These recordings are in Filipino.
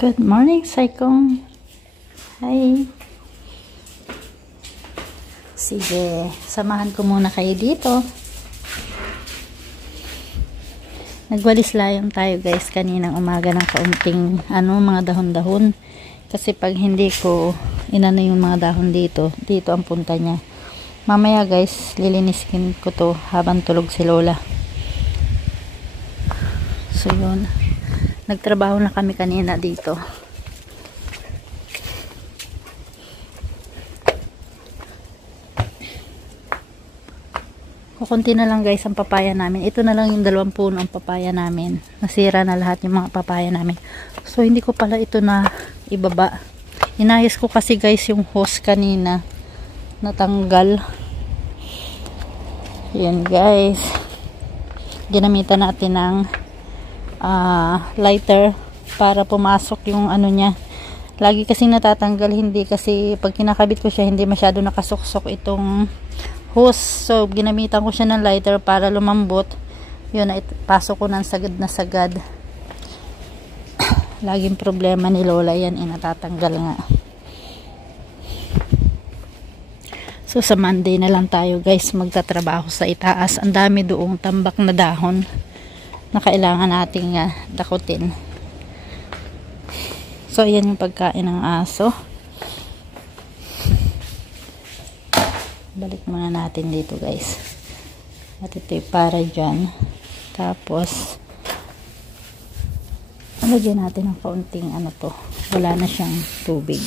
Good morning, Saikong. Hi. Sige, samahan ko muna kayo dito. Nagwalis layong tayo guys kaninang umaga ng kaunting mga dahon-dahon. Kasi pag hindi ko inano yung mga dahon dito ang punta niya. Mamaya guys, liliniskin ko to habang tulog si Lola. So yun. Nagtrabaho na kami kanina dito. Kukunti na lang guys ang papaya namin. Ito na lang yung 2 puno ang papaya namin. Nasira na lahat yung mga papaya namin. So hindi ko pala ito na ibaba. Inayos ko kasi guys yung hose kanina. Natanggal. Yan guys. Ginamitan natin ng lighter para pumasok yung niya. Lagi kasi natatanggal, hindi kasi pag kinakabit ko siya hindi masyado nakasuksok itong hose. So ginamitan ko siya ng lighter para lumambot. Yun, pasok ko ng sagad na sagad. Laging problema ni Lola yan, natatanggal nga. So sa Monday na lang tayo guys magtatrabaho sa itaas. Ang dami doong tambak na dahon na kailangan nating dakutin. So ayan yung pagkain ng aso. Balik muna natin dito guys. At ito yung para dyan. Tapos lagyan natin ng kaunting wala na siyang tubig.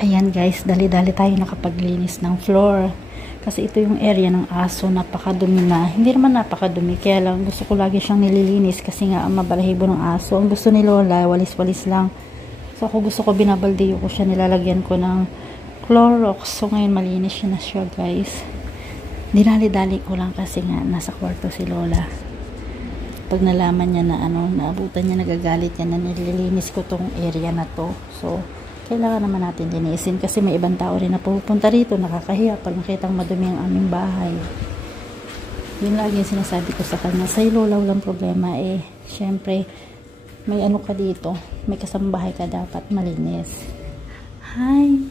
Ayan guys, dali-dali tayo nakapaglinis ng floor. Kasi ito yung area ng aso, napakadumi na. Hindi naman napakadumi, kaya lang gusto ko lagi siyang nililinis kasi nga mabalahibo ng aso. Ang gusto ni Lola, walis-walis lang. So ako gusto ko, binabaldiyo ko siya, nilalagyan ko ng Clorox. So ngayon malinis siya na siya guys. Dinali-dali ko lang kasi nga nasa kwarto si Lola. Pag nalaman niya na naabutan niya, nagagalit yan na nililinis ko tong area na to. So kailangan naman natin linisin kasi may ibang tao rin na pupunta rito, nakakahiya pag nakitang madumi ang aming bahay. Yun lagi yung sinasabi ko sa kanya, sa Lola walang problema, syempre may ka dito, may kasambahay ka, dapat malinis. Hi!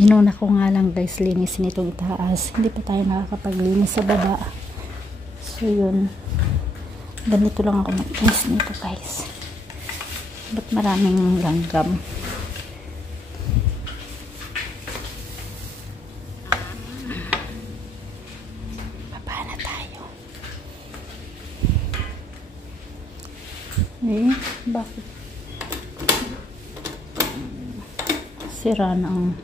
Inuna ko nga lang guys, linisin itong itaas, hindi pa tayo nakakapaglinis sa baba. So yun, ganito lang ako mag-linis nito guys. Ba't maraming langgam? Baba na tayo. Bakit? Sira na ang